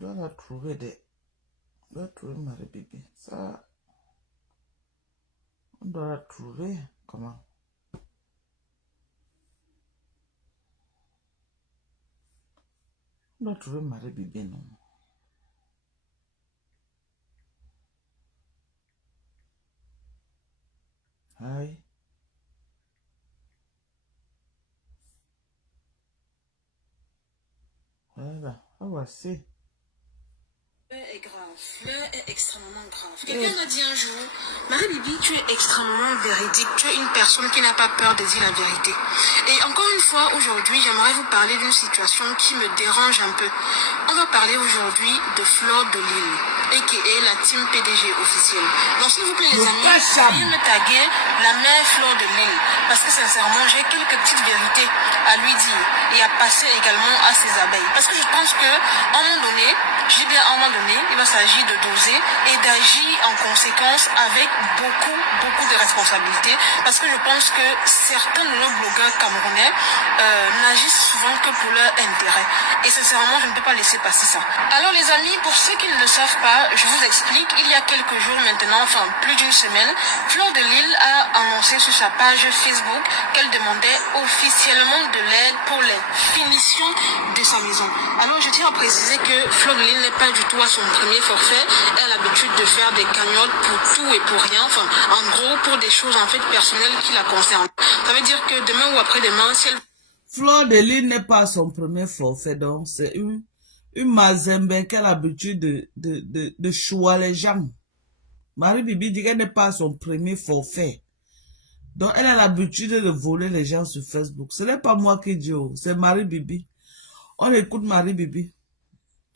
doit la trouver des... On doit trouver Marie-Bibi. Ça... On doit la trouver. Comment? On doit trouver Marie-Bibi, non? Aïe. Voilà. Ah, voici. Est grave. L'heure est extrêmement grave. Quelqu'un m'a dit un jour, Marie-Bibi, tu es extrêmement véridique. Tu es une personne qui n'a pas peur de dire la vérité. Et encore une fois, aujourd'hui, j'aimerais vous parler d'une situation qui me dérange un peu. On va parler aujourd'hui de Fleur de Lille, a.k.a. la team PDG officielle. Donc s'il vous plaît les amis, veuillez me taguer la mère Fleur de Lille. Parce que sincèrement, j'ai quelques petites vérités à lui dire et à passer également à ses abeilles. Parce que je pense qu'à un moment donné, j'ai bien à un moment donné, il va s'agir de doser et d'agir en conséquence avec beaucoup de responsabilités. Parce que je pense que certains de nos blogueurs camerounais n'agissent souvent que pour leur intérêt. Et sincèrement, je ne peux pas laisser passer ça. Alors les amis, pour ceux qui ne le savent pas, je vous explique. Il y a quelques jours maintenant, enfin plus d'une semaine, Fleur de Lille a annoncé sur sa page Facebook qu'elle demandait officiellement de l'aide pour les finitions de sa maison. Alors je tiens à préciser que Fleur de Lille n'est pas du tout à son premier forfait. Elle a l'habitude de faire des cagnottes pour tout et pour rien. Enfin, en gros, pour des choses en fait personnelles qui la concernent. Ça veut dire que demain ou après-demain, si elle... Fleur de Lille n'est pas son premier forfait, donc c'est une mazembe qui a l'habitude de chouer les gens. Marie-Bibi dit qu'elle n'est pas son premier forfait. Donc elle a l'habitude de voler les gens sur Facebook. Ce n'est pas moi qui dis, c'est Marie-Bibi. On écoute Marie-Bibi.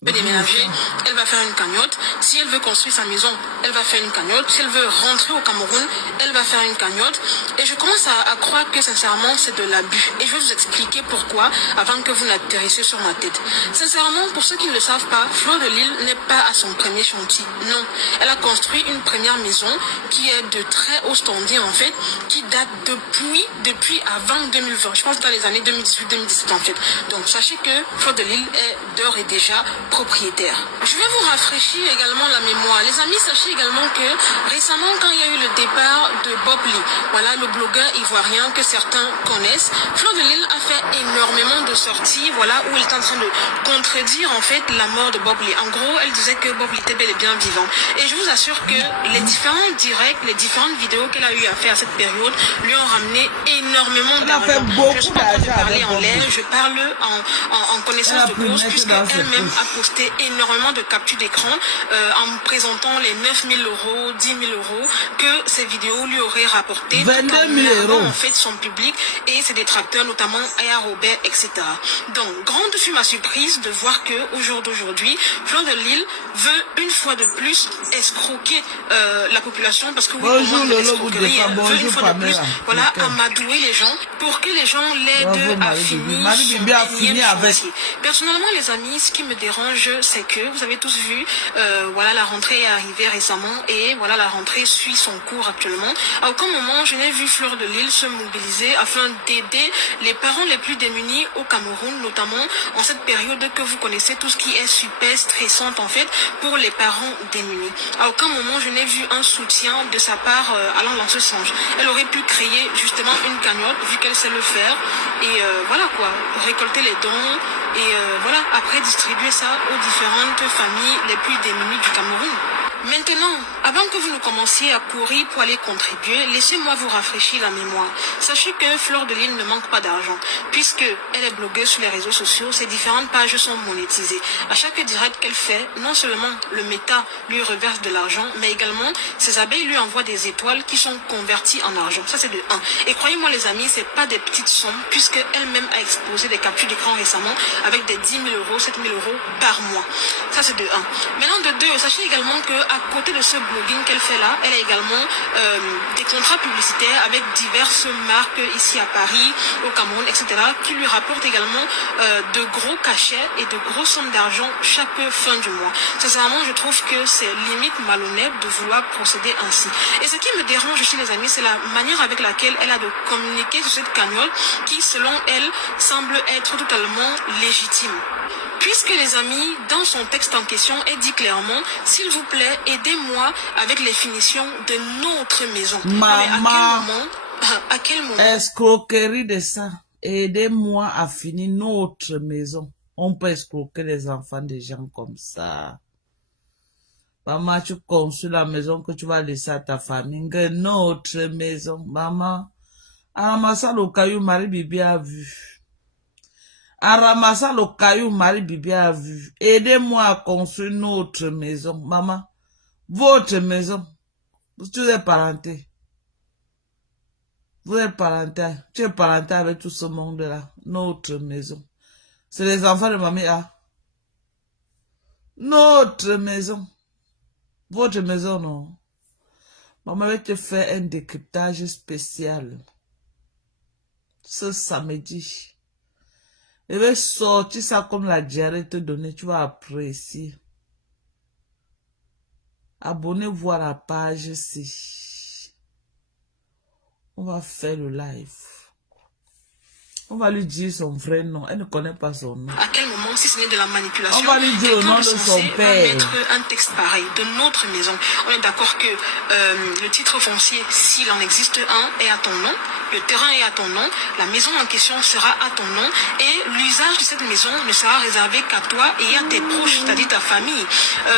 Déménager, elle va faire une cagnotte. Si elle veut construire sa maison, elle va faire une cagnotte. Si elle veut rentrer au Cameroun, elle va faire une cagnotte. Et je commence à croire que sincèrement c'est de l'abus. Et je vais vous expliquer pourquoi avant que vous n'atterrissiez sur ma tête. Sincèrement, pour ceux qui ne le savent pas, Fleur de Lille n'est pas à son premier chantier. Non, elle a construit une première maison qui est de très haut standing en fait, qui date depuis avant 2020. Je pense dans les années 2018-2017 en fait. Donc sachez que Fleur de Lille est d'ores et déjà propriétaire. Je vais vous rafraîchir également la mémoire. Les amis, sachez également que récemment, quand il y a eu le départ de Bob Lee, voilà le blogueur ivoirien que certains connaissent, Fleur de Lille a fait énormément de sorties, voilà, où elle est en train de contredire en fait la mort de Bob Lee. En gros, elle disait que Bob Lee était bel et bien vivant. Et je vous assure que les différents directs, les différentes vidéos qu'elle a eu à faire à cette période lui ont ramené énormément d'argent. Je suis pas en train de parler en l'air, je parle en connaissance de cause, puisqu'elle-même a posté énormément de captures d'écran en présentant les 9 000 euros, 10 000 euros que ces vidéos lui auraient rapporté, 22 000 euros en fait son public et ses détracteurs, notamment Aya Robert, etc. Donc, grande fut ma surprise de voir que au jour d'aujourd'hui, Fleur de Lille veut une fois de plus escroquer la population, parce que oui, bonjour veut bonjour une fois de plus, voilà, amadouer les gens pour que les gens l'aident à finir avec. Personnellement, les amis, ce qui me dérange, c'est que vous avez tous vu, voilà, la rentrée est arrivée récemment et voilà, la rentrée suit son cours actuellement. À aucun moment, je n'ai vu Fleur de Lille se mobiliser afin d'aider les parents les plus démunis au Cameroun, notamment en cette période que vous connaissez, tout ce qui est super stressante en fait pour les parents démunis. À aucun moment, je n'ai vu un soutien de sa part allant dans ce sens. Elle aurait pu créer justement une cagnotte vu qu'elle sait le faire et voilà quoi, récolter les dons et voilà, après distribuer ça aux différentes familles les plus démunies du Cameroun. Maintenant, avant que vous ne commenciez à courir pour aller contribuer, laissez-moi vous rafraîchir la mémoire. Sachez que Fleur de Lille ne manque pas d'argent, puisque elle est blogueuse sur les réseaux sociaux, ses différentes pages sont monétisées. À chaque direct qu'elle fait, non seulement le méta lui reverse de l'argent, mais également ses abeilles lui envoient des étoiles qui sont converties en argent. Ça c'est de 1. Et croyez-moi les amis, c'est pas des petites sommes, puisque elle-même a exposé des captures d'écran récemment avec des 10 000 euros, 7 000 euros par mois. Ça c'est de 1. Maintenant de 2, sachez également que à côté de ce blogging qu'elle fait là, elle a également des contrats publicitaires avec diverses marques ici à Paris, au Cameroun, etc. qui lui rapportent également de gros cachets et de grosses sommes d'argent chaque fin du mois. Sincèrement, je trouve que c'est limite malhonnête de vouloir procéder ainsi. Et ce qui me dérange aussi les amis, c'est la manière avec laquelle elle a de communiquer sur cette cagnotte qui, selon elle, semble être totalement légitime. Puis puisque les amis, dans son texte en question, elle dit clairement, s'il vous plaît, aidez-moi avec les finitions de notre maison. Maman, à quel moment escroquerie de ça. Aidez-moi à finir notre maison. On peut escroquer les enfants des gens comme ça. Maman, tu construis la maison que tu vas laisser à ta famille. Notre maison. Maman, en ramassant le caillou, Marie-Bibi a vu. En ramassant le caillou, Marie-Bibi a vu. Aidez-moi à construire notre maison. Maman, votre maison. Tu es parenté. Vous êtes parenté. Tu es parenté avec tout ce monde-là. Notre maison. C'est les enfants de mamie A. Notre maison. Votre maison, non. Maman va te faire un décryptage spécial. Ce samedi. Je vais sortir ça comme la diarrhée te donner. Tu vas apprécier. Abonnez-vous à la page ici. On va faire le live. On va lui dire son vrai nom. Elle ne connaît pas son nom. À quel moment, si ce n'est de la manipulation, on va lui dire le nom de son père. Mettre un texte pareil de notre maison. On est d'accord que le titre foncier, s'il en existe un, est à ton nom. Le terrain est à ton nom. La maison en question sera à ton nom. Et l'usage de cette maison ne sera réservé qu'à toi et à tes proches, c'est-à-dire ta famille.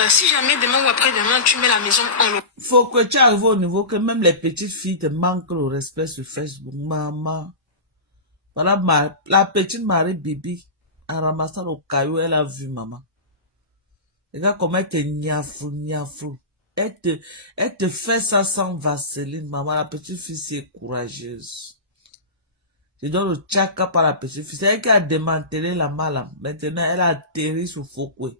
Si jamais demain ou après-demain, tu mets la maison en location. Faut que tu arrives au niveau que même les petites filles te manquent le respect sur Facebook. Maman. Voilà la petite Marie-Bibi, en ramassant le caillou, elle a vu maman. Regarde comment elle te niafou. Elle te fait ça sans vaseline, maman. La petite fille, c'est courageuse. Je donne le tchaka par la petite fille. C'est elle qui a démantelé la malle. Maintenant, elle a atterri sur Foucault.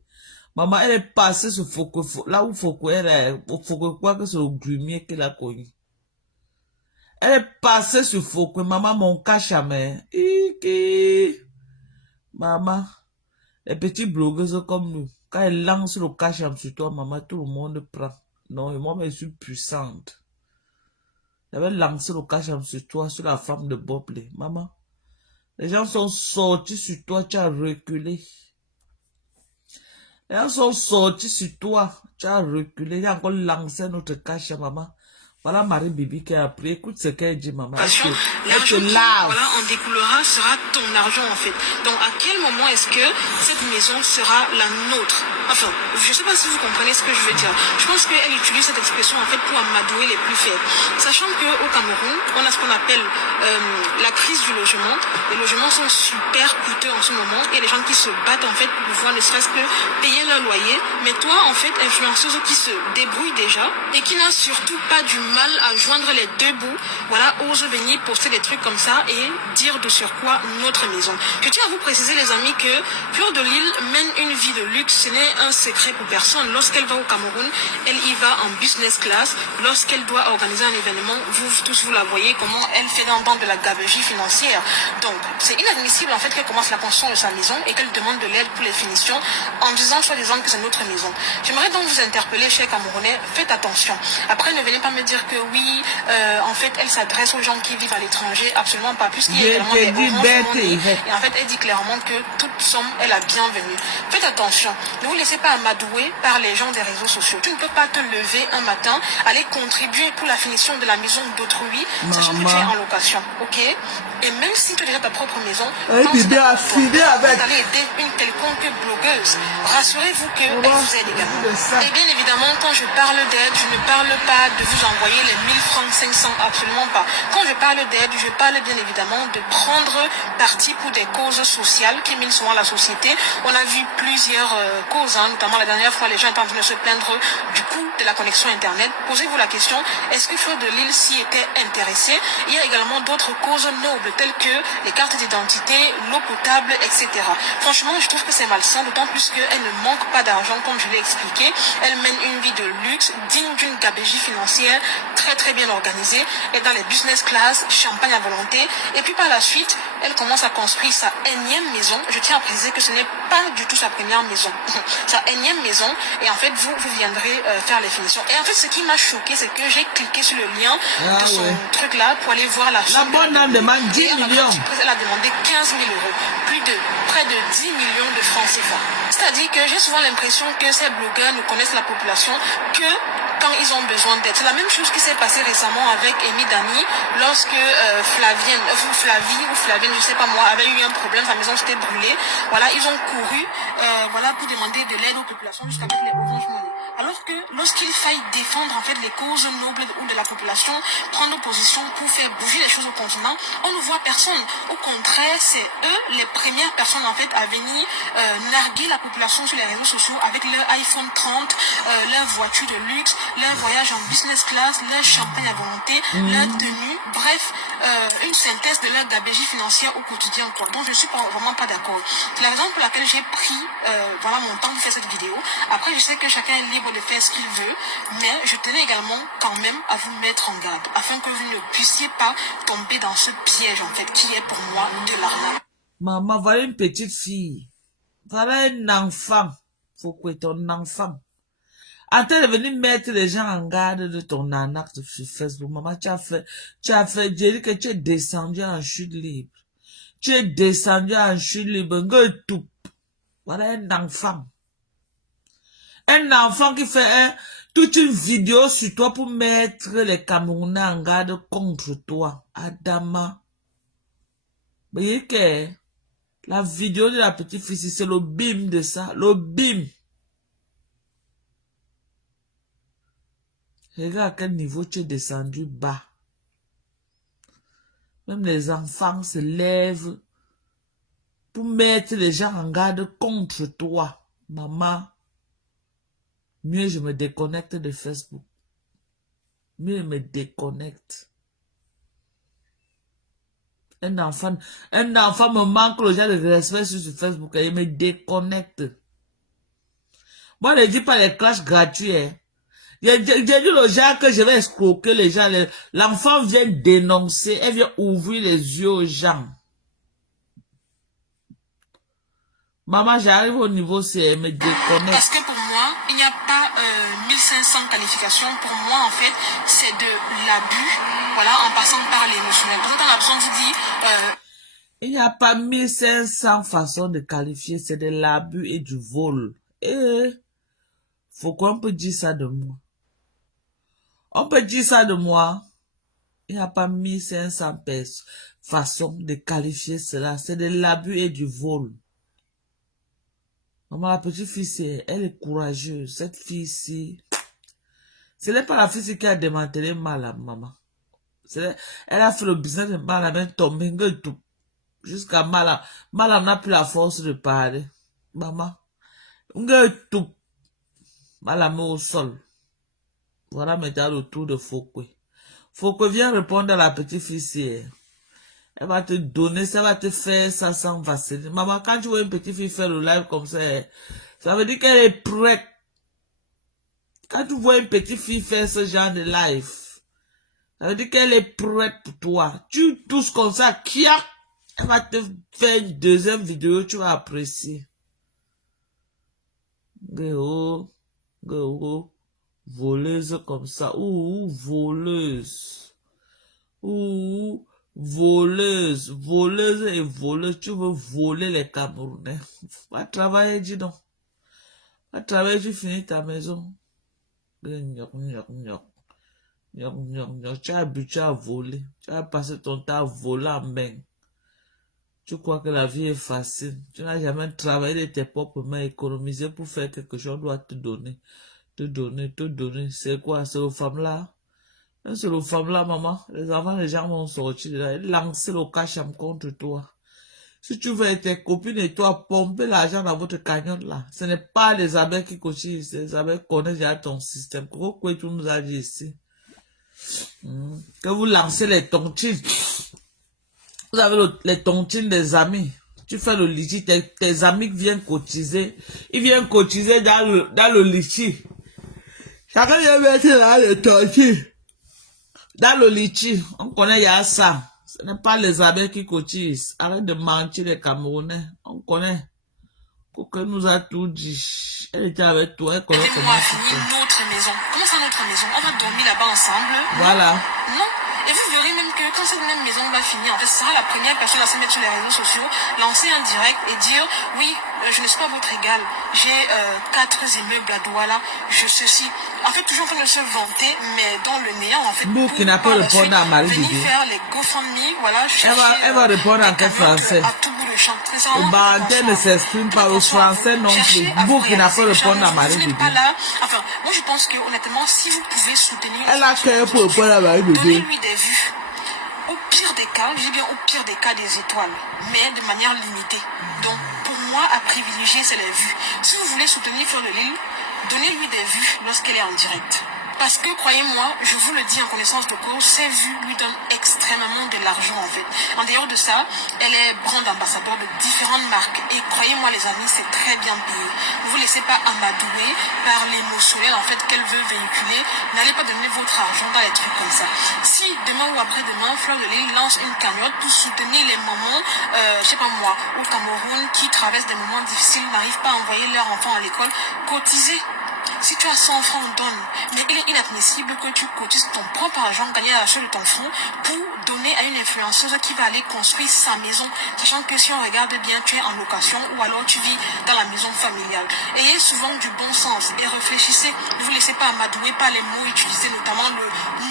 Maman, elle est passée sur Foucault. Là où Foucault, elle est, Foucault, quoi que c'est le grumier qu'elle a connu. Elle est passée sur Foucault. Maman, mon cachamé. Maman, les petits blogueuses comme nous, quand elles lancent le cacham sur toi, maman, tout le monde prend. Non, et moi, je suis puissante. J'avais lancé le cacham sur toi, sur la femme de Bobley. Maman, les gens sont sortis sur toi, tu as reculé. Les gens sont sortis sur toi, tu as reculé. Il a encore lancé notre cacham, maman. Voilà Marie-Bibi qui a appris. Écoute ce qu'elle dit, maman. L'argent qui voilà, en découlera sera ton argent, en fait. Donc, à quel moment est-ce que cette maison sera la nôtre? Enfin, je ne sais pas si vous comprenez ce que je veux dire. Je pense qu'elle utilise cette expression, en fait, pour amadouer les plus faibles. Sachant qu'au Cameroun, on a ce qu'on appelle la crise du logement. Les logements sont super coûteux en ce moment. Il y a des gens qui se battent, en fait, pour pouvoir ne serait-ce que payer leur loyer. Mais toi, en fait, influenceuse qui se débrouille déjà et qui n'a surtout pas du mal à joindre les deux bouts, voilà, ose venir poster des trucs comme ça et dire de surcroît notre maison. Je tiens à vous préciser, les amis, que Fleur de Lille mène une vie de luxe. Ce n'est un secret pour personne. Lorsqu'elle va au Cameroun, elle y va en business class. Lorsqu'elle doit organiser un événement, vous tous vous la voyez comment elle fait dans de la gabegie financière. Donc c'est inadmissible en fait qu'elle commence la construction de sa maison et qu'elle demande de l'aide pour les finitions en disant soi-disant que c'est notre maison. J'aimerais donc vous interpeller, chers Camerounais, faites attention. Après, ne venez pas me dire que oui, en fait, elle s'adresse aux gens qui vivent à l'étranger, absolument pas, puisqu'il y a également des oranges. Et en fait, elle dit clairement que toute somme est la bienvenue. Faites attention, ne vous laissez pas amadouer par les gens des réseaux sociaux. Tu ne peux pas te lever un matin, aller contribuer pour la finition de la maison d'autrui, sachant que tu es en location, ok? Et même si tu as déjà ta propre maison, pense d'aller aider une quelconque blogueuse. Rassurez-vous qu'elle vous aide également. Et bien évidemment, quand je parle d'aide, je ne parle pas de vous envoyer les 1000 francs, 500, absolument pas. Quand je parle d'aide, je parle bien évidemment de prendre parti pour des causes sociales qui minent souvent la société. On a vu plusieurs causes, notamment la dernière fois, les gens étaient en train de se plaindre du coût de la connexion Internet. Posez-vous la question, est-ce que Fleur de Lille s'y était intéressée? Il y a également d'autres causes nobles, telles que les cartes d'identité, l'eau potable, etc. Franchement, je trouve que c'est malsain, d'autant plus qu'elle ne manque pas d'argent, comme je l'ai expliqué. Elle mène une vie de luxe, digne d'une gabegie financière, très très bien organisée, et dans les business class, champagne à volonté. Et puis par la suite, elle commence à construire sa énième maison. Je tiens à préciser que ce n'est pas du tout sa première maison. Sa énième maison, et en fait, vous viendrez faire les finitions. Et en fait, ce qui m'a choqué, c'est que j'ai cliqué sur le lien de son truc là pour aller voir la somme. La bonne dame demande 10 millions. Elle a demandé 15 000 euros, près de 10 millions de francs CFA. C'est-à-dire que j'ai souvent l'impression que ces blogueurs ne connaissent la population que quand ils ont besoin d'aide. C'est la même chose qui s'est passée récemment avec Amy Dani lorsque Flavie ou Flavienne, je sais pas moi, avait eu un problème, sa maison s'était brûlée. Voilà, ils ont couru voilà, pour demander de l'aide aux populations jusqu'avec les Orange Money. Alors que lorsqu'il faille défendre en fait les causes nobles ou de la population, prendre position pour faire bouger les choses au continent, on ne voit personne. Au contraire, c'est eux les premières personnes en fait à venir narguer la population sur les réseaux sociaux avec leur iPhone 30, leur voiture de luxe, leur voyage en business class, leur champagne à volonté, leur tenue, bref, une synthèse de leur gabegie financière au quotidien, quoi. Donc je ne suis vraiment pas d'accord. C'est la raison pour laquelle j'ai pris voilà, mon temps de faire cette vidéo. Après, je sais que chacun est libre de faire ce qu'il veut, mais je tenais également quand même à vous mettre en garde, afin que vous ne puissiez pas tomber dans ce piège, en fait, qui est pour moi de l'arnaque. Maman, voilà une petite fille. Voilà un enfant. Faut que ton enfant. En train de venir mettre les gens en garde de ton arnaque sur Facebook. Maman, tu as fait, j'ai dit que tu es descendu en chute libre. Tu es descendu en chute libre. Tout. Voilà un enfant. Un enfant qui fait toute une vidéo sur toi pour mettre les Camerounais en garde contre toi. Adama. Vous voyez que la vidéo de la petite fille, c'est le bim de ça. Le bim. Regarde à quel niveau tu es descendu bas. Même les enfants se lèvent pour mettre les gens en garde contre toi. Maman. Mieux je me déconnecte de Facebook. Mieux je me déconnecte. Un enfant me manque le genre de respect sur Facebook et il me déconnecte. Moi, ne dis pas les clashs gratuits. Hein. J'ai dit au genre que je vais escroquer les gens. L'enfant vient dénoncer, elle vient ouvrir les yeux aux gens. Maman, j'arrive au niveau, c'est elle me déconnecte. Parce que pour moi, il n'y a pas 1500 qualifications. Pour moi, en fait, c'est de l'abus, voilà, en passant par l'émotionnel. Tout en l'absence dit... Il n'y a pas 1500 façons de qualifier, c'est de l'abus et du vol. Et faut qu'on peut dire ça de moi. On peut dire ça de moi. Il n'y a pas 1500 façons de qualifier cela. C'est de l'abus et du vol. Maman, la petite fille, elle est courageuse. Cette fille-ci, ce n'est pas la fille qui a démantelé Malam, maman. Elle a fait le business de Malam, elle tombe tout. Jusqu'à Malam. Malam n'a plus la force de parler. Maman, tout. Malam est au sol. Voilà maintenant le tour de Fokwe. Fokwe, viens répondre à la petite fille. Elle va te donner, ça va te faire ça sans vaseline. Maman, quand tu vois une petite fille faire le live comme ça veut dire qu'elle est prête. Quand tu vois une petite fille faire ce genre de live, ça veut dire qu'elle est prête pour toi. Tu tousses comme ça, elle va te faire une deuxième vidéo, tu vas apprécier. Go, voleuse comme ça. Ouh, voleuse. Ouh, voleuse et voleuse. Tu veux voler les Camerounais. Va travailler, dis donc. Va travailler, tu finis ta maison. Tu as habitué à voler. Tu as passé ton temps à voler en main. Tu crois que la vie est facile. Tu n'as jamais travaillé de tes propres mains, économisé pour faire quelque chose. On doit te donner. Te donner. C'est quoi? C'est aux femmes là? C'est aux femmes là, maman. Les enfants, les gens vont sortir de là. Lancer le cacham contre toi. Si tu veux tes copines et toi, pomper l'argent dans votre cagnotte là. Ce n'est pas les abeilles qui cotisent. Les abeilles connaissent déjà ton système. Pourquoi tu nous as dit ici? Que vous lancez les tontines. Vous avez les tontines des amis. Tu fais le litchi, tes amis viennent cotiser. Ils viennent cotiser dans le litchi. Chacun vient mettre là les tontines. Dans le litchi, on connaît, il y a ça. Ce n'est pas les abeilles qui cotisent. Arrête de mentir les Camerounais. On connaît. Coco nous a tout dit. Elle était avec toi. Elle connaît comment c'est fait. Notre maison. Comment ça, notre maison? On va dormir là-bas ensemble. Voilà. Non. Et vous verrez même que quand cette même maison va finir, en fait, ce sera la première personne à se mettre sur les réseaux sociaux, lancer un direct et dire oui, je ne suis pas votre égal, j'ai 4 immeubles à Douala, je ceci. En fait, toujours en train de se vanter, mais dans le néant, en fait, qui n'a pas répondre à Marie venir Bibi. faire les GoFundMe, voilà, Elle va répondre en quel français? à tout bout de champ. Le Bantais ne s'exprime pas au français non plus. Qui n'a pas répondre à Marie Bibi. Enfin, moi je pense que honnêtement, si vous pouvez soutenir, elle a créé pour répondre à Marie Bibi. donnez-lui des vues. Au pire des cas, je dis bien au pire des cas des étoiles, mais de manière limitée. Donc, pour moi, à privilégier, c'est les vues. Si vous voulez soutenir Fleur de Lille, donnez-lui des vues lorsqu'elle est en direct. Parce que, croyez-moi, je vous le dis en connaissance de cause, ces vues lui donnent extrêmement de l'argent, en fait. En dehors de ça, elle est brand ambassadeur de différentes marques. Et croyez-moi, les amis, c'est très bien payé. Ne vous laissez pas amadouer par l'émotionnel, en fait, qu'elle veut véhiculer. N'allez pas donner votre argent dans les trucs comme ça. Si demain ou après-demain, Fleur de Lille lance une cagnotte pour soutenir les mamans, je sais pas moi, au Cameroun, qui traversent des moments difficiles, n'arrivent pas à envoyer leurs enfants à l'école, cotisez. Si tu as 100 francs, donne. Mais il est inadmissible que tu cotises ton propre argent gagné à l'achat de ton fonds pour donner à une influenceuse qui va aller construire sa maison, sachant que si on regarde bien, tu es en location ou alors tu vis dans la maison familiale. Ayez souvent du bon sens et réfléchissez. Ne vous laissez pas amadouer par les mots utilisés, notamment le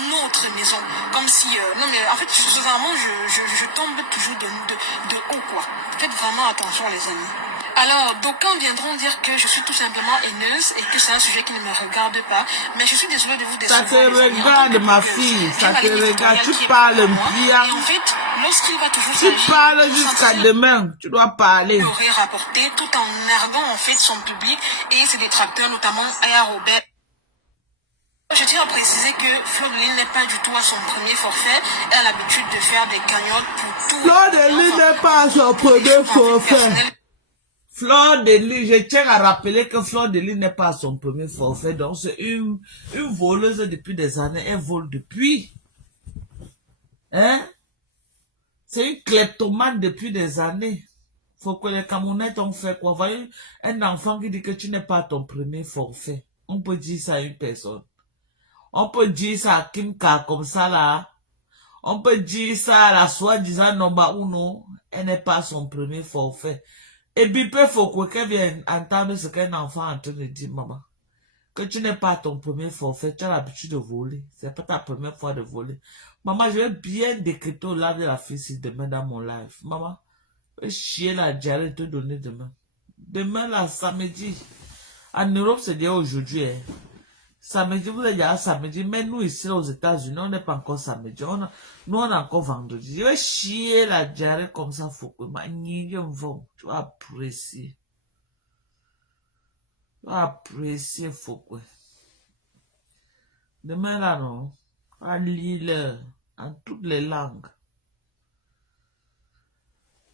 notre maison. Comme si... non mais en fait, vraiment, je tombe toujours de haut, quoi. Faites vraiment attention, les amis. Alors, d'aucuns viendront dire que je suis tout simplement haineuse et que c'est un sujet qui ne me regarde pas. Mais je suis désolée de vous décevoir. Ça te regarde, ma fille. Ça te regarde. Tu parles bien. Et en fait, lorsqu'il va toujours tu parles jusqu'à demain. Tu dois parler. Il aurait rapporté tout en narguant en fait son public et ses détracteurs, notamment Aya Robert. Je tiens à préciser que Fleur de Lille n'est pas du tout à son premier forfait. Elle a l'habitude de faire des cagnottes pour tout. Fleur de Lille n'est pas à son premier forfait. Fleur de Lille, je tiens à rappeler que Fleur de Lille n'est pas à son premier forfait. Donc, c'est une voleuse depuis des années. Elle vole depuis. Hein? C'est une kleptomane depuis des années. Faut que les Camerounais ont fait quoi? Voyez, un enfant qui dit que tu n'es pas à ton premier forfait. On peut dire ça à une personne. On peut dire ça à Kim K comme ça là. On peut dire ça à la soi-disant Nomba Uno. Elle n'est pas à son premier forfait. Et puis, il faut que quelqu'un vienne entendre ce qu'un enfant est en train de dire, maman. Que tu n'es pas à ton premier forfait, tu as l'habitude de voler. C'est pas ta première fois de voler. Maman, je vais bien décréter au live de la fille si demain dans mon live. Maman, je vais chier la diarrhée et te donner demain. Demain, là, samedi. En Europe, c'est déjà aujourd'hui. Hein. Samedi, vous êtes déjà samedi. Mais nous, ici, aux États-Unis, on n'est pas encore samedi. Nous, on est encore vendredi. Je vais chier la diarrhée comme ça. Faut que tu vas apprécier. Tu vas apprécier, faut que. Demain, là, non. À lire en toutes les langues.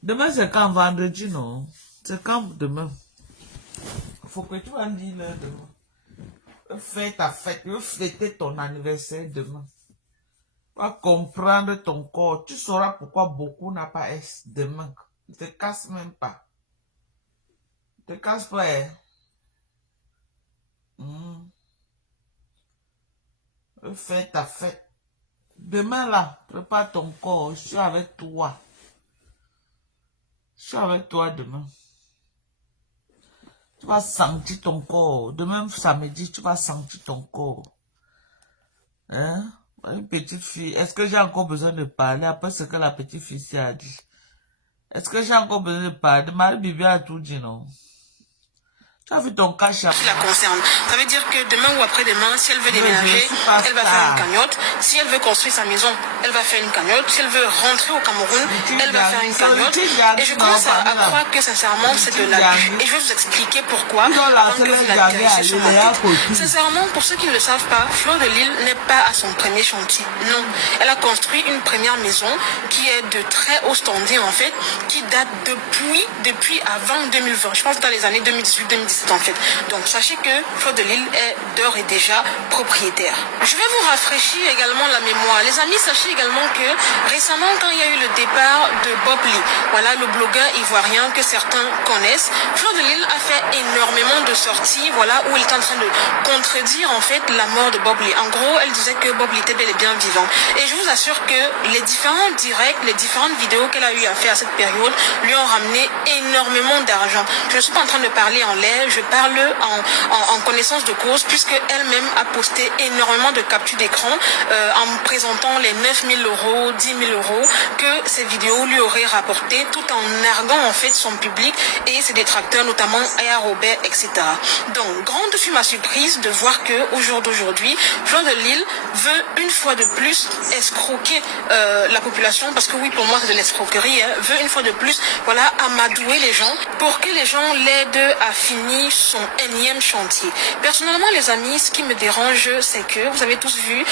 Demain, c'est quand vendredi, non? C'est quand demain? Faut que tu vas lire demain. Fais ta fête, tu veux fêter ton anniversaire demain. Tu vas comprendre ton corps. Tu sauras pourquoi beaucoup n'a pas S demain. Ne te casse même pas. Ne te casse pas, hein. Fais ta fête. Demain là, prépare ton corps. Je suis avec toi. Je suis avec toi demain. Tu vas sentir ton corps. Demain samedi, tu vas sentir ton corps. Hein? Une petite fille. Est-ce que j'ai encore besoin de parler après ce que la petite fille s'y a dit? Est-ce que j'ai encore besoin de parler? Marie Bibi a tout dit, non? Tu as vu ton cash à... Qui la concerne. Ça veut dire que demain ou après-demain, si elle veut déménager, elle va faire une cagnotte. Si elle veut construire sa maison, elle va faire une cagnotte. Si elle veut rentrer au Cameroun, elle va faire une cagnotte. Et je commence à croire que sincèrement, c'est de l'abus. Et je vais vous expliquer pourquoi. Avant que vous l'atterrissez sur ma tête. Sincèrement, pour ceux qui ne le savent pas, Fleur de Lille n'est pas à son premier chantier. Non. Elle a construit une première maison qui est de très haut standing en fait, qui date depuis avant 2020. Je pense dans les années 2018-2017. illicite en fait. Donc sachez que Fleur de Lys est d'ores et déjà propriétaire. Je vais vous rafraîchir également la mémoire. Les amis, sachez également que récemment, quand il y a eu le départ de Bob Lee, voilà le blogueur ivoirien que certains connaissent, Fleur de Lys a fait énormément de sorties, voilà, où il est en train de contredire en fait la mort de Bob Lee. En gros, elle disait que Bob Lee était bel et bien vivant. Et je vous assure que les différents directs, les différentes vidéos qu'elle a eu à faire à cette période lui ont ramené énormément d'argent. Je ne suis pas en train de parler en l'air, je parle en connaissance de cause, puisque elle-même a posté énormément de captures d'écran en présentant les 9 000 euros, 10 000 euros que ces vidéos lui auraient rapporté, tout en narguant en fait son public et ses détracteurs, notamment Aya Robert, etc. Donc, grande fut ma surprise de voir que au jour d'aujourd'hui, Fleur de Lys veut une fois de plus escroquer la population, parce que oui, pour moi c'est de l'escroquerie, hein, veut une fois de plus, voilà, amadouer les gens pour que les gens l'aident à finir son énième chantier. Personnellement, les amis, ce qui me dérange, c'est que vous avez tous vu,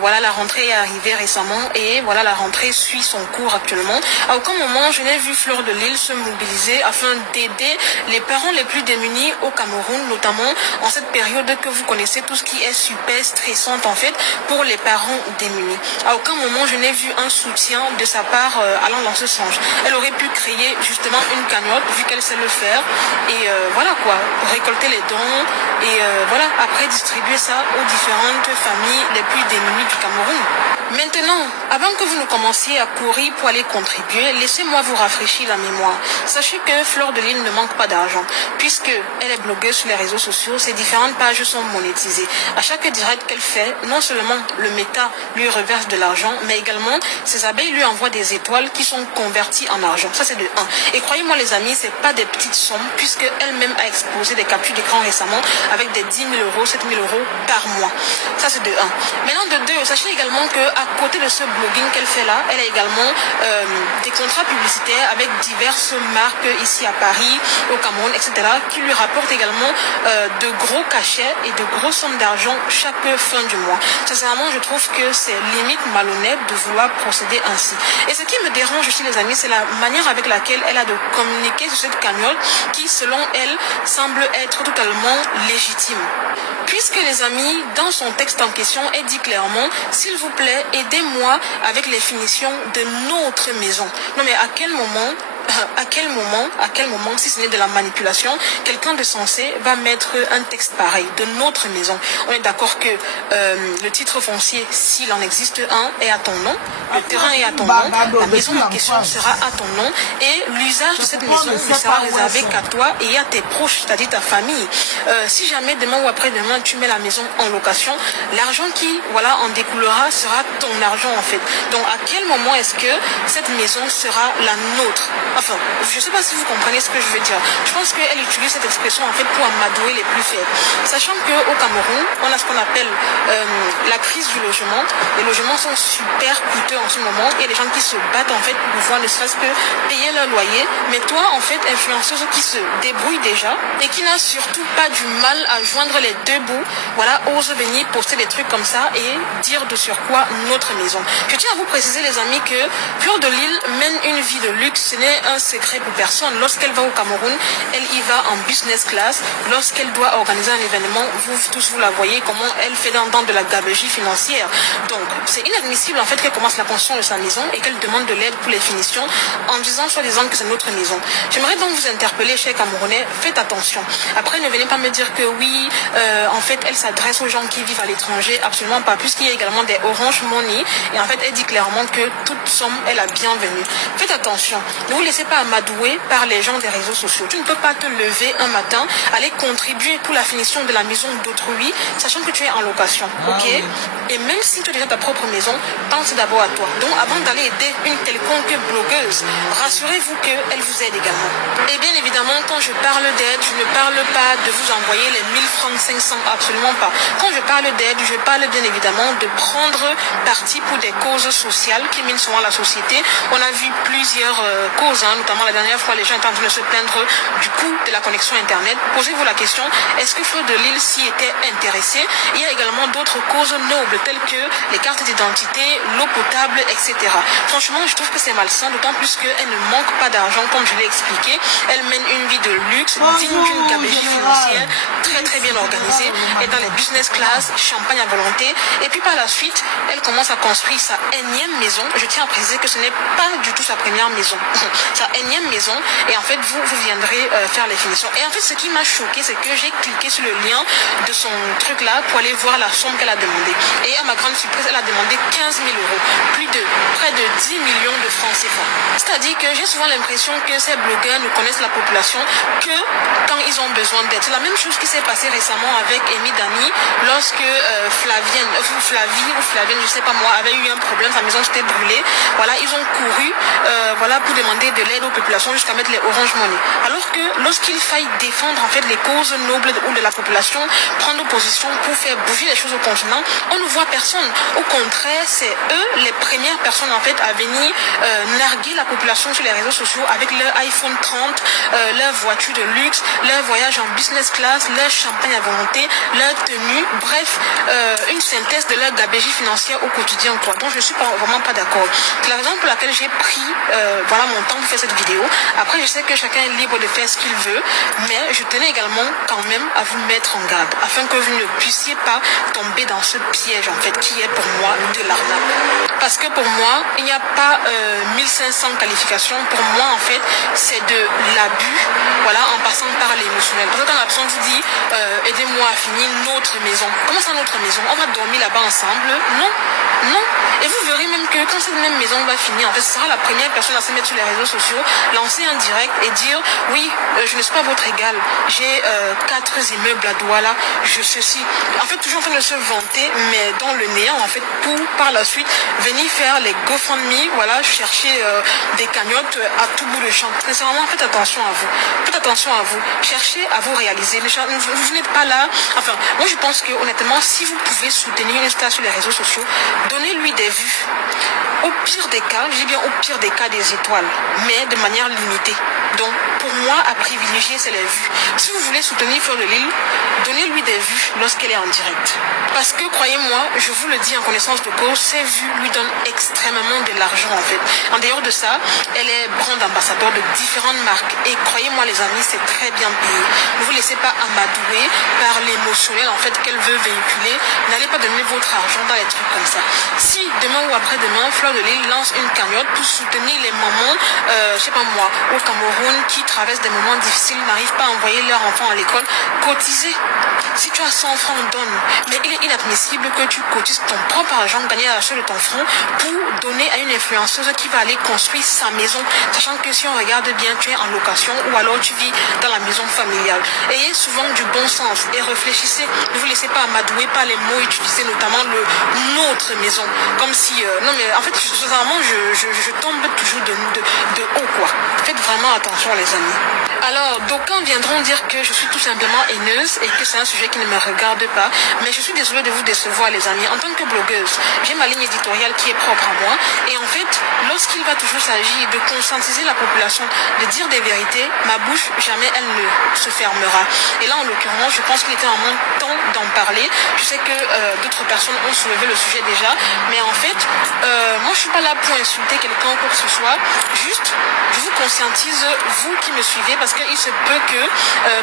voilà, la rentrée est arrivée récemment et voilà, la rentrée suit son cours actuellement. À aucun moment je n'ai vu Fleur de Lys se mobiliser afin d'aider les parents les plus démunis au Cameroun, notamment en cette période que vous connaissez, tout ce qui est super stressante en fait pour les parents démunis. À aucun moment je n'ai vu un soutien de sa part allant dans ce sens. Elle aurait pu créer justement une cagnotte vu qu'elle sait le faire et voilà quoi, récolter les dons et voilà, après distribuer ça aux différentes familles les plus démunies du Cameroun. Maintenant, avant que vous ne commenciez à courir pour aller contribuer, laissez-moi vous rafraîchir la mémoire. Sachez que Fleur de Lys ne manque pas d'argent, puisque elle est blogueuse sur les réseaux sociaux, ses différentes pages sont monétisées. À chaque direct qu'elle fait, non seulement le méta lui reverse de l'argent, mais également ses abeilles lui envoient des étoiles qui sont converties en argent. Ça c'est de 1. Et croyez-moi les amis, c'est pas des petites sommes, puisque elle-même a exposé des captures d'écran récemment avec des 10 000 euros, 7 000 euros par mois. Ça c'est de 1. Maintenant de 2, sachez également que à côté de ce blogging qu'elle fait là, elle a également des contrats publicitaires avec diverses marques ici à Paris, au Cameroun, etc., qui lui rapportent également de gros cachets et de grosses sommes d'argent chaque fin du mois. Sincèrement, je trouve que c'est limite malhonnête de vouloir procéder ainsi. Et ce qui me dérange aussi, les amis, c'est la manière avec laquelle elle a de communiquer sur cette cagnotte qui, selon elle, semble être totalement légitime. Puisque les amis, dans son texte en question, elle dit clairement, s'il vous plaît, aidez-moi avec les finitions de notre maison. Non mais à quel moment, si ce n'est de la manipulation, quelqu'un de sensé va mettre un texte pareil, de notre maison. On est d'accord que le titre foncier, s'il en existe un, est à ton nom, le terrain est à ton nom, la maison en question sera à ton nom, et l'usage de cette maison ne sera réservé qu'à toi et à tes proches, c'est-à-dire ta famille. Si jamais demain ou après-demain tu mets la maison en location, l'argent qui en découlera sera ton argent en fait. Donc à quel moment est-ce que cette maison sera la nôtre? Enfin, je ne sais pas si vous comprenez ce que je veux dire. Je pense qu'elle utilise cette expression en fait pour amadouer les plus faibles. Sachant qu'au Cameroun, on a ce qu'on appelle la crise du logement. Les logements sont super coûteux en ce moment. Il y a des gens qui se battent en fait pour pouvoir ne serait-ce que payer leur loyer. Mais toi, en fait, influenceuse qui se débrouille déjà et qui n'a surtout pas du mal à joindre les deux bouts, ose venir poster des trucs comme ça et dire de surcroît notre maison. Je tiens à vous préciser les amis que Fleur de Lys mène une vie de luxe. Ce n'est un secret pour personne. Lorsqu'elle va au Cameroun, elle y va en business class. Lorsqu'elle doit organiser un événement, vous tous vous la voyez comment elle fait dans de la gabegie financière. Donc c'est inadmissible en fait qu'elle commence la construction de sa maison et qu'elle demande de l'aide pour les finitions en disant soi-disant que c'est notre maison. J'aimerais donc vous interpeller, chers Camerounais, faites attention. Après ne venez pas me dire que oui, en fait elle s'adresse aux gens qui vivent à l'étranger. Absolument pas, puisqu'il y a également des Orange Money et en fait elle dit clairement que toute somme est la bienvenue. Faites attention. Ne vous laissez pas amadouer par les gens des réseaux sociaux. Tu ne peux pas te lever un matin, aller contribuer pour la finition de la maison d'autrui, sachant que tu es en location. Ok? Oui. Et même si tu as déjà ta propre maison, pense d'abord à toi. Donc avant d'aller aider une quelconque blogueuse, rassurez-vous qu'elle vous aide également. Et bien évidemment, quand je parle d'aide, je ne parle pas de vous envoyer les 1000 francs 500, absolument pas. Quand je parle d'aide, je parle bien évidemment de prendre parti pour des causes sociales qui minent souvent la société. On a vu plusieurs causes, notamment la dernière fois, les gens étaient en train de se plaindre du coût de la connexion Internet. Posez-vous la question, est-ce que Fleur de Lys s'y était intéressée? Il y a également d'autres causes nobles, telles que les cartes d'identité, l'eau potable, etc. Franchement, je trouve que c'est malsain, d'autant plus qu'elle ne manque pas d'argent, comme je l'ai expliqué. Elle mène une vie de luxe, digne d'une gabegie financière. très bien organisée, est dans les business class, champagne à volonté. Et puis par la suite, elle commence à construire sa énième maison. Je tiens à préciser que ce n'est pas du tout sa première maison. Sa énième maison. Et en fait, vous viendrez faire les finitions. Et en fait, ce qui m'a choqué, c'est que j'ai cliqué sur le lien de son truc là pour aller voir la somme qu'elle a demandé. Et à ma grande surprise, elle a demandé 15 000 euros. Près de 10 millions de francs CFA. C'est-à-dire que j'ai souvent l'impression que ces blogueurs ne connaissent la population que quand ils ont besoin d'aide. C'est la même chose qui s'est passée récemment avec Amy Dani lorsque Flavienne, je sais pas moi, avait eu un problème, sa maison s'était brûlée. Voilà, ils ont couru pour demander de l'aide aux populations jusqu'à mettre les Orange Money. Alors que lorsqu'il faille défendre en fait les causes nobles ou de la population, prendre position pour faire bouger les choses au continent, on ne voit personne. Au contraire, c'est eux les premières personnes en fait à venir narguer la population sur les réseaux sociaux avec leur iPhone 30, leur voiture de luxe, leur voyage en business class, leur champagne à volonté, leur tenue, bref, une synthèse de leur gabégie financière au quotidien quoi. Donc je suis vraiment pas d'accord. C'est la raison pour laquelle j'ai pris mon temps pour faire cette vidéo. Après je sais que chacun est libre de faire ce qu'il veut, mais je tenais également quand même à vous mettre en garde afin que vous ne puissiez pas tomber dans ce piège en fait qui est pour moi de l'arnaque. Parce que pour moi, il n'y a pas 1500 qualifications. Pour moi en fait, c'est de l'abus, voilà, en passant par l'émotionnel. Parce que quand la personne vous dit aidez-moi à finir notre maison. Comment ça notre maison? On va dormir là-bas ensemble? Non, non. Et vous verrez même que quand cette même maison va finir, en fait, ce sera la première personne à se mettre sur les réseaux sociaux, lancer un direct et dire oui, je ne suis pas votre égal, j'ai 4 immeubles à Douala, je ceci. En fait, toujours en train de se vanter, mais dans le néant, en fait, pour par la suite venir faire les GoFundMe, voilà, chercher des cagnottes à tout bout de champ. Sincèrement, faites attention à vous. Faites attention à vous. Cherchez à vous réaliser. Vous n'êtes pas là. Enfin, moi je pense que honnêtement, si vous pouvez soutenir une star sur les réseaux sociaux, donnez-lui des vues. Au pire des cas, je dis bien au pire des cas des étoiles, mais de manière limitée. Donc, pour moi, à privilégier, c'est les vues. Si vous voulez soutenir Fleur de Lille, donnez-lui des vues lorsqu'elle est en direct. Parce que, croyez-moi, je vous le dis en connaissance de cause, ces vues lui donnent extrêmement de l'argent, en fait. En dehors de ça, elle est brand ambassadeur de différentes marques. Et croyez-moi, les amis, c'est très bien payé. Ne vous laissez pas amadouer par l'émotionnel, en fait, qu'elle veut véhiculer. N'allez pas donner votre argent dans les trucs comme ça. Si, demain ou après-demain, Fleur de Lille lance une cagnotte pour soutenir les mamans, je sais pas moi, au Cameroun, qui traversent des moments difficiles, n'arrivent pas à envoyer leurs enfants à l'école, cotisez. Si tu as 100 francs, donne. Mais il est inadmissible que tu cotises ton propre argent gagné à la suite de ton front pour donner à une influenceuse qui va aller construire sa maison, sachant que si on regarde bien, tu es en location ou alors tu vis dans la maison familiale. Ayez souvent du bon sens et réfléchissez. Ne vous laissez pas amadouer par les mots utilisés, notamment le notre maison. Comme si... non mais en fait, sincèrement, je tombe toujours de haut quoi. Faites vraiment attention les amis. Alors, d'aucuns viendront dire que je suis tout simplement haineuse et que c'est un sujet qui ne me regarde pas, mais je suis désolée de vous décevoir les amis. En tant que blogueuse, j'ai ma ligne éditoriale qui est propre à moi et en fait, lorsqu'il va toujours s'agir de conscientiser la population, de dire des vérités, ma bouche, jamais elle ne se fermera. Et là, en l'occurrence, je pense qu'il était un moment temps d'en parler. Je sais que d'autres personnes ont soulevé le sujet déjà, mais en fait, moi je suis pas là pour insulter quelqu'un ou quoi que ce soit, juste, je vous conscientise, vous qui me suivez, parce qu'il se peut que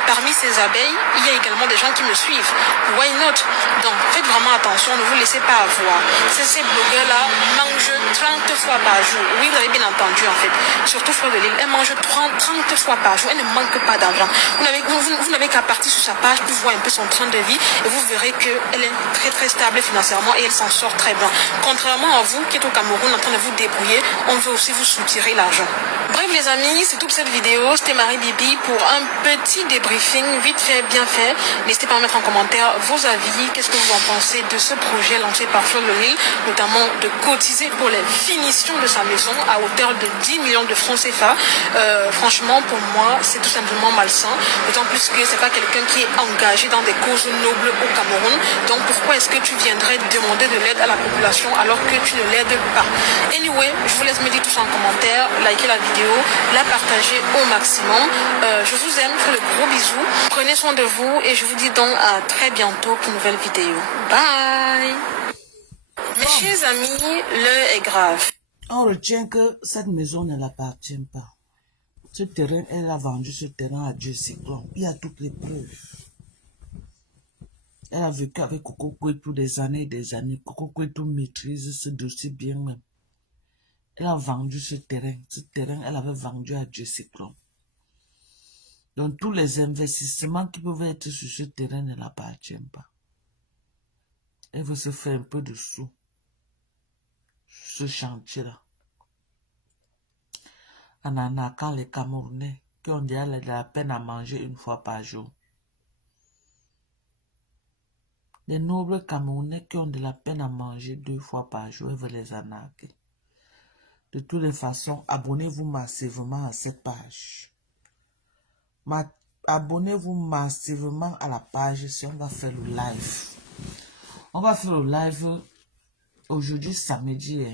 parmi ces abeilles, il y a également des gens qui me suivent. Why not? Donc, faites vraiment attention, ne vous laissez pas avoir. Ces blogueurs-là mangent 30 fois par jour. Oui, vous avez bien entendu en fait. Surtout Fleur de Lille, elle mange 30 fois par jour. Elle ne manque pas d'argent. Vous n'avez qu'à partir sur sa page pour voir un peu son train de vie et vous verrez qu'elle est très très stable financièrement et elle s'en sort très bien. Contrairement à vous qui êtes au Cameroun en train de vous débrouiller, on veut aussi vous soutirer l'argent. Bref les amis, c'est toute cette vidéo. C'était Marie Bibi pour un petit débriefing vite fait, bien fait. N'hésitez pas à mettre en commentaire vos avis. Qu'est-ce que vous en pensez de ce projet lancé par Fleur de Lille, notamment de cotiser pour les finitions de sa maison à hauteur de 10 millions de francs CFA. Franchement, pour moi, c'est tout simplement malsain. D'autant plus que c'est pas quelqu'un qui est engagé dans des causes nobles au Cameroun. Donc pourquoi est-ce que tu viendrais demander de l'aide à la population alors que tu ne l'aides pas? Anyway, je vous laisse me dire tout ça en commentaire, likez la vidéo, la partagez au maximum. Je vous aime, je vous fais de gros bisous. Prenez soin de vous et je vous dis donc à très bientôt pour une nouvelle vidéo. Bye. Mes chers amis, l'heure est grave. On retient que cette maison ne l'appartient pas. Ce terrain, elle a vendu ce terrain à Dieu Cyclone. Il y a toutes les preuves. Elle a vécu avec Coco Kwetu des années et des années. Coco Kwetu maîtrise ce dossier bien même. Elle a vendu ce terrain. Ce terrain, elle avait vendu à Jesse Cron. Donc, tous les investissements qui peuvent être sur ce terrain ne l'appartiennent pas. Elle veut se faire un peu de sous sur ce chantier-là. En arnaquant les Camerounais qui ont déjà de la peine à manger une fois par jour. Les nobles Camerounais qui ont de la peine à manger 2 fois par jour, elle veut les arnaquer. De toutes les façons, abonnez-vous massivement à cette page. Abonnez-vous massivement à la page si on va faire le live. On va faire le live aujourd'hui samedi.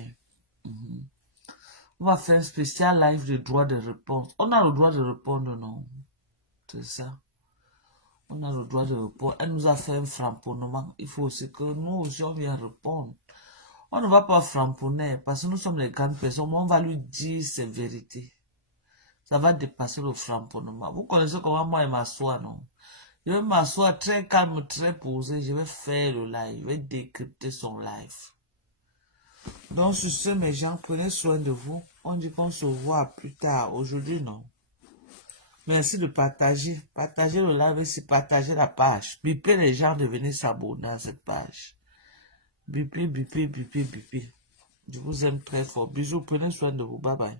On va faire un spécial live de droit de réponse. On a le droit de répondre, non? C'est ça. On a le droit de répondre. Elle nous a fait un framponnement. Il faut aussi que nous aussi on vienne répondre. On ne va pas framponner parce que nous sommes les grandes personnes. Mais on va lui dire ses vérités. Ça va dépasser le framponnement. Vous connaissez comment moi je m'assois, non? Je vais m'asseoir très calme, très posé. Je vais faire le live. Je vais décrypter son live. Donc sur ce, mes gens, prenez soin de vous. On dit qu'on se voit plus tard. Aujourd'hui, non. Merci de partager. Partagez le live ici, partagez la page. Bipez les gens de venir s'abonner à cette page. Bipez, bipez, bipez, bipez. Je vous aime très fort. Bisous, prenez soin de vous. Bye bye.